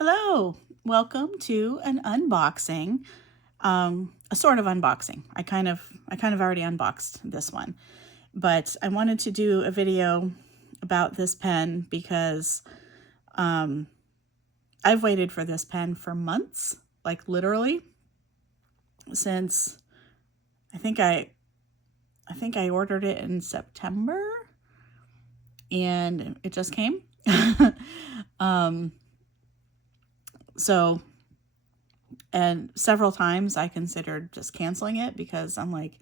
Hello, welcome to an unboxing, a sort of unboxing. I kind of already unboxed this one, but I wanted to do a video about this pen because I've waited for this pen for months, like literally since I think I ordered it in September and it just came. So, and several times I considered just canceling it because I'm like,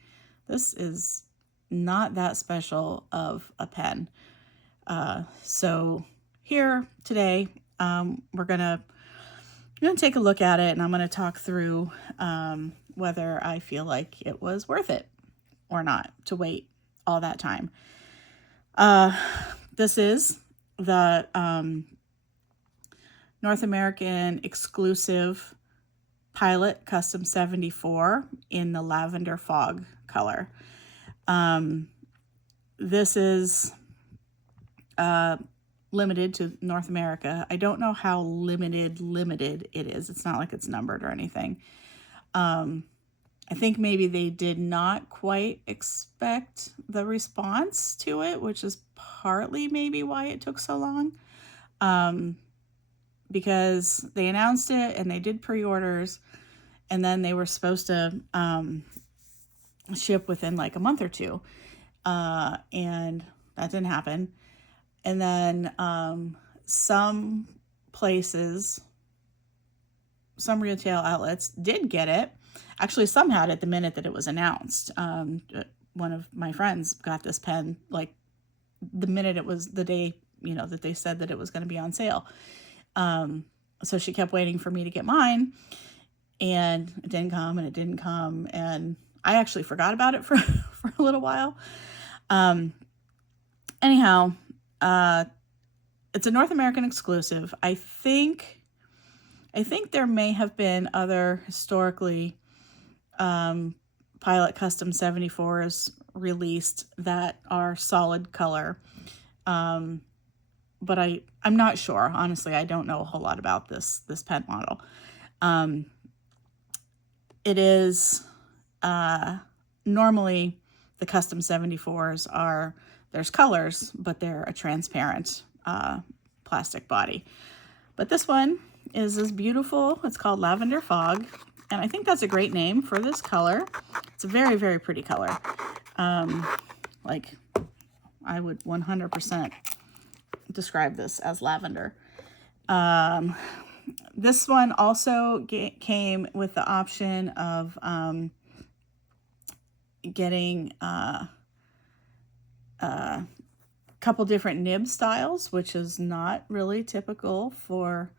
this is not that special of a pen. So here today, we're gonna take a look at it, and I'm gonna talk through whether I feel like it was worth it or not to wait all that time. This is the North American exclusive Pilot Custom 74 in the Lavender Fog color. This is limited to North America. I don't know how limited it is. It's not like it's numbered or anything. I think maybe they did not quite expect the response to it, which is partly maybe why it took so long. Because they announced it and they did pre-orders, and then they were supposed to ship within like a month or two, and that didn't happen. And then some places, some retail outlets did get it. Actually, some had it the minute that it was announced. One of my friends got this pen like the minute it was the day, that they said that it was going to be on sale. So she kept waiting for me to get mine, and it didn't come, and it didn't come. And I actually forgot about it for, for a little while. Anyhow, it's a North American exclusive. I think there may have been other historically, Pilot Custom 74s released that are solid color. But I'm not sure. Honestly, I don't know a whole lot about this pen model. It is normally the Custom 74s are, there's colors, but they're a transparent plastic body. But this one is this beautiful, it's called Lavender Fog, and I think that's a great name for this color. It's a very, very pretty color. Like, I would 100% describe this as lavender. This one also came with the option of getting a couple different nib styles, which is not really typical for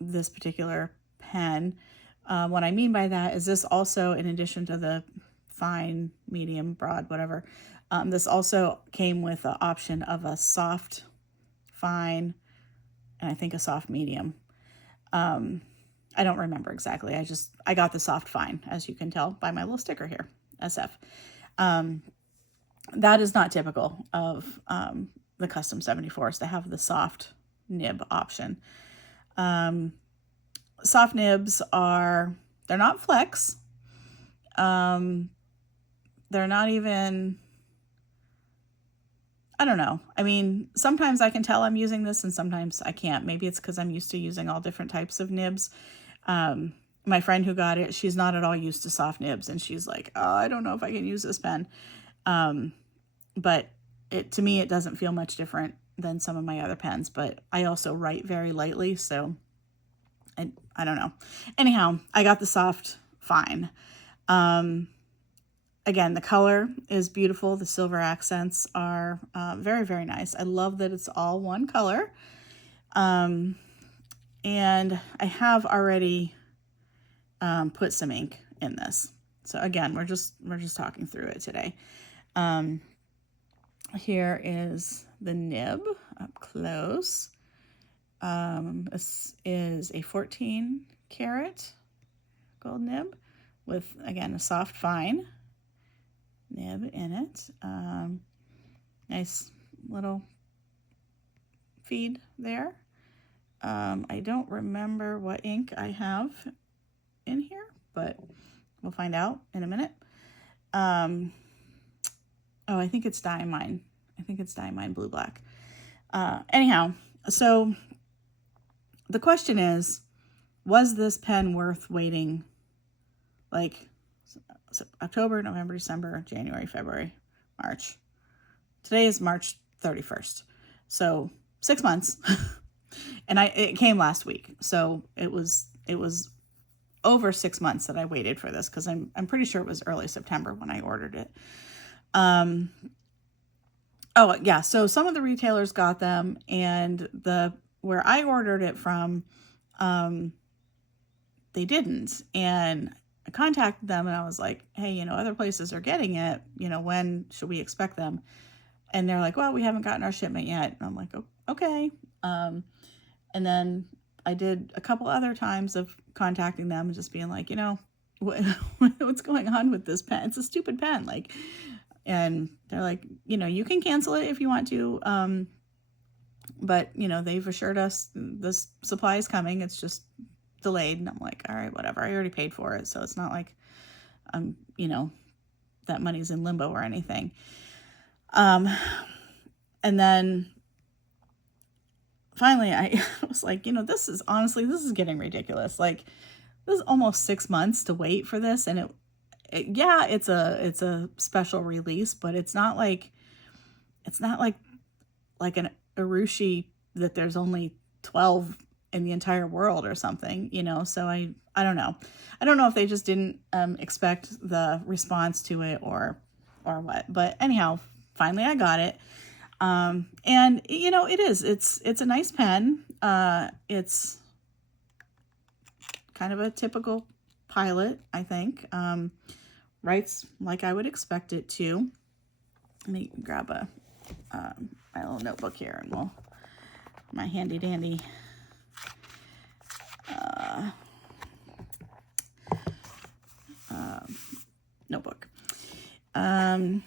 this particular pen. What I mean by that is this also, in addition to the fine, medium, broad, whatever, this also came with the option of a soft, fine, and I think a soft medium. I don't remember exactly. I got the soft fine, as you can tell by my little sticker here, SF. That is not typical of the Custom 74s to have the soft nib option. Soft nibs they're not flex. They're not even, I don't know. I mean, sometimes I can tell I'm using this and sometimes I can't. Maybe it's because I'm used to using all different types of nibs. My friend who got it, she's not at all used to soft nibs, and she's like, oh, I don't know if I can use this pen. But to me, it doesn't feel much different than some of my other pens, but I also write very lightly, so I don't know. Anyhow, I got the soft fine. Again, the color is beautiful. The silver accents are very, very nice. I love that it's all one color. And I have already put some ink in this. So again, we're just talking through it today. Here is the nib up close. This is a 14 karat gold nib with, again, a soft fine nib in it. Nice little feed there. I don't remember what ink I have in here, but we'll find out in a minute. Oh, I think it's Diamine. I think it's Diamine Blue Black. Anyhow, so the question is, was this pen worth waiting like October, November, December, January, February, March? Today is March 31st. So 6 months. And it came last week. So it was over 6 months that I waited for this, because I'm pretty sure it was early September when I ordered it. Oh yeah, so some of the retailers got them, and where I ordered it from, they didn't. And I contacted them and I was like, hey, other places are getting it. When should we expect them? And they're like, well, we haven't gotten our shipment yet. And I'm like, oh, okay. And then I did a couple other times of contacting them and just being like, what's going on with this pen? It's a stupid pen. And they're like, you can cancel it if you want to. But, they've assured us this supply is coming. It's just delayed. And I'm like, all right, whatever. I already paid for it. So it's not like, that money's in limbo or anything. And then finally I was like, this is getting ridiculous. Like, this is almost 6 months to wait for this. And it's a special release, but it's not like an Urushi that there's only 12 in the entire world or something, so I don't know. I don't know if they just didn't expect the response to it or what, but anyhow, finally I got it. And it's a nice pen. It's kind of a typical Pilot, I think. Writes like I would expect it to. Let me grab my little notebook here, and my handy dandy notebook. And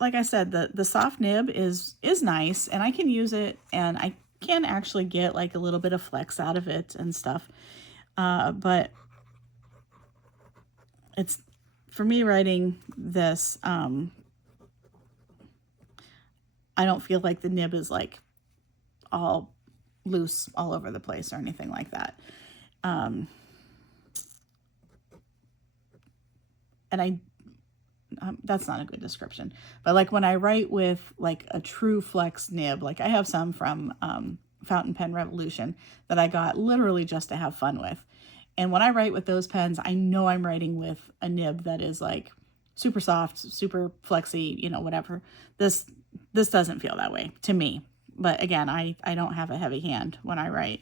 like I said, the soft nib is nice, and I can use it, and I can actually get like a little bit of flex out of it and stuff. But it's, for me writing this, I don't feel like the nib is like all loose all over the place or anything like that. And that's not a good description, but like when I write with like a true flex nib, like I have some from Fountain Pen Revolution that I got literally just to have fun with. And when I write with those pens, I know I'm writing with a nib that is like super soft, super flexy, whatever. This doesn't feel that way to me. But again, I don't have a heavy hand when I write.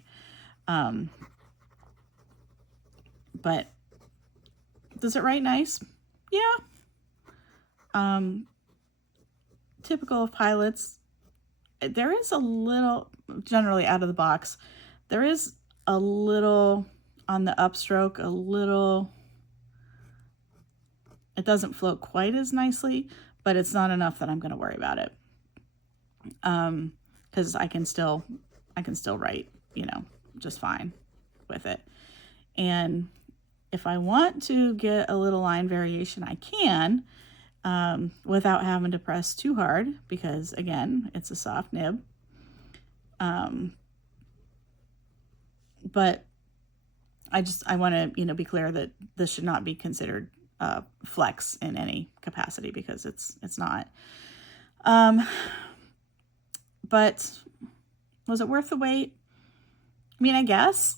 But does it write nice? Yeah. Typical of Pilots. There is a little, generally out of the box, there is a little on the upstroke, a little, it doesn't float quite as nicely, but it's not enough that I'm going to worry about it. Because I can still write, just fine with it. And if I want to get a little line variation, I can, without having to press too hard, because again, it's a soft nib. But I want to, be clear that this should not be considered flex in any capacity, because it's not. But was it worth the wait? I mean, I guess.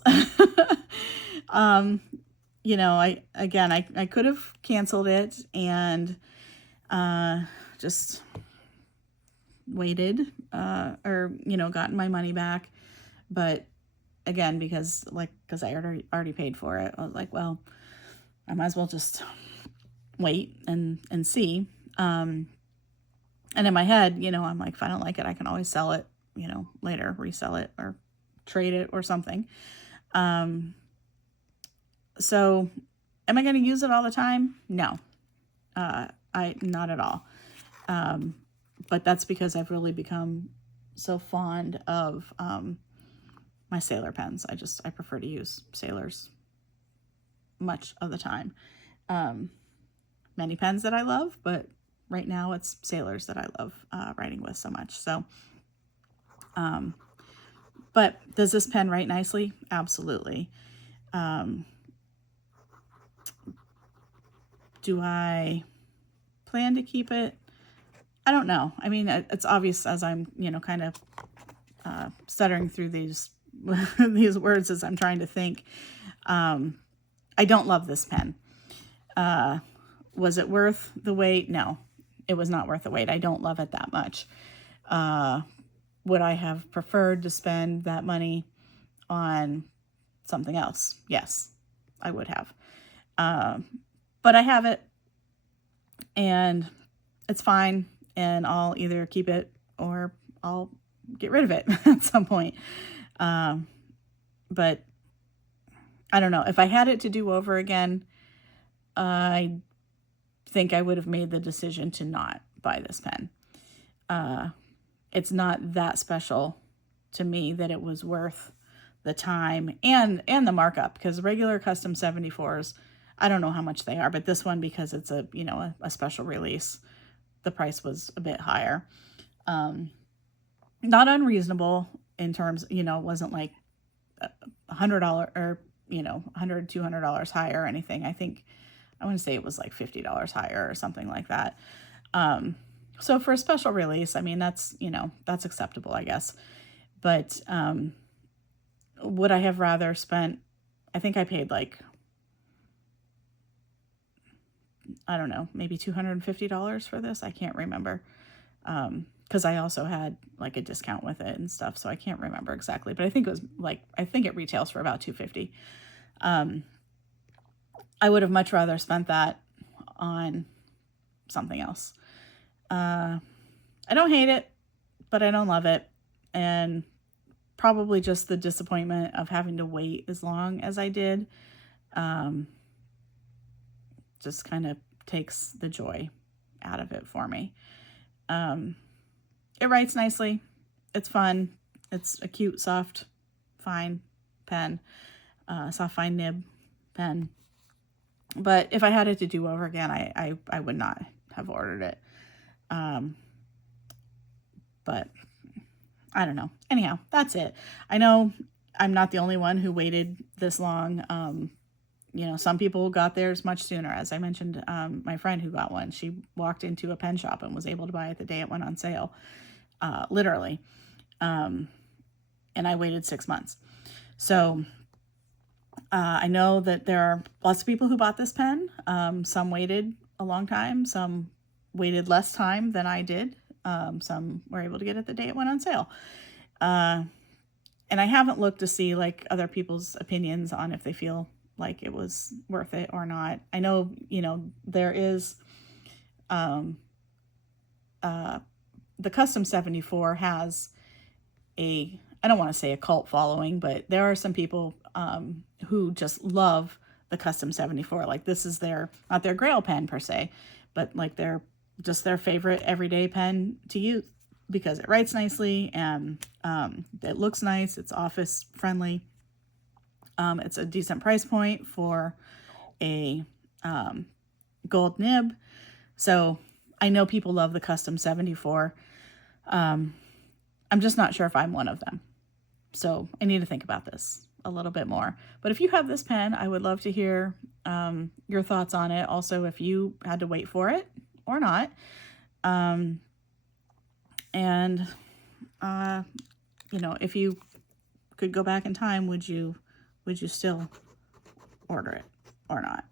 I could have canceled it and just waited, or gotten my money back. But again, because I already paid for it, I was like, well, I might as well just wait and see. And in my head, I'm like, if I don't like it, I can always sell it, later, resell it or trade it or something. So am I going to use it all the time? No, not at all. But that's because I've really become so fond of my Sailor pens. I prefer to use Sailors much of the time. Many pens that I love, but right now it's Sailors that I love writing with so much. So, but does this pen write nicely? Absolutely. Do I plan to keep it? I don't know. I mean, it's obvious as I'm, kind of stuttering through these these words as I'm trying to think. I don't love this pen. Was it worth the wait? No, it was not worth the wait. I don't love it that much. Would I have preferred to spend that money on something else? Yes, I would have. But I have it, and it's fine, and I'll either keep it or I'll get rid of it at some point. But I don't know. If I had it to do over again, I think I would have made the decision to not buy this pen. It's not that special to me that it was worth the time and the markup, because regular custom 74s, I don't know how much they are, but this one, because it's a special release, the price was a bit higher. Not unreasonable in terms, it wasn't like $100 or $100, $200 higher or anything. I want to say it was like $50 higher or something like that. So for a special release, I mean, that's acceptable, I guess. But would I have rather spent, I think I paid like, I don't know, maybe $250 for this. I can't remember. Because I also had like a discount with it and stuff, so I can't remember exactly. But I think it retails for about $250. I would have much rather spent that on something else. I don't hate it, but I don't love it. And probably just the disappointment of having to wait as long as I did just kind of takes the joy out of it for me. It writes nicely. It's fun. It's a cute, soft, fine pen, soft, fine nib pen. But if I had it to do over again, I would not have ordered it. But I don't know. Anyhow, that's it. I know I'm not the only one who waited this long. Some people got theirs much sooner. As I mentioned, my friend who got one, she walked into a pen shop and was able to buy it the day it went on sale, literally. And I waited 6 months. So I know that there are lots of people who bought this pen. Some waited a long time. Some waited less time than I did. Some were able to get it the day it went on sale. And I haven't looked to see like other people's opinions on if they feel like it was worth it or not. I know, there is, the Custom 74 has I don't want to say a cult following, but there are some people, who just love the Custom 74. Like this is not their grail pen per se, but like their favorite everyday pen to use because it writes nicely and, it looks nice. It's office friendly. It's a decent price point for a gold nib. So I know people love the Custom 74. I'm just not sure if I'm one of them. So I need to think about this a little bit more. But if you have this pen, I would love to hear your thoughts on it. Also, if you had to wait for it or not. If you could go back in time, would you still order it or not?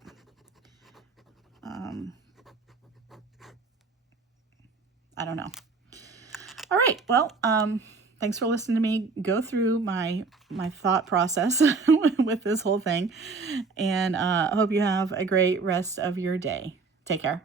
I don't know. All right. Well, thanks for listening to me go through my thought process with this whole thing. And I hope you have a great rest of your day. Take care.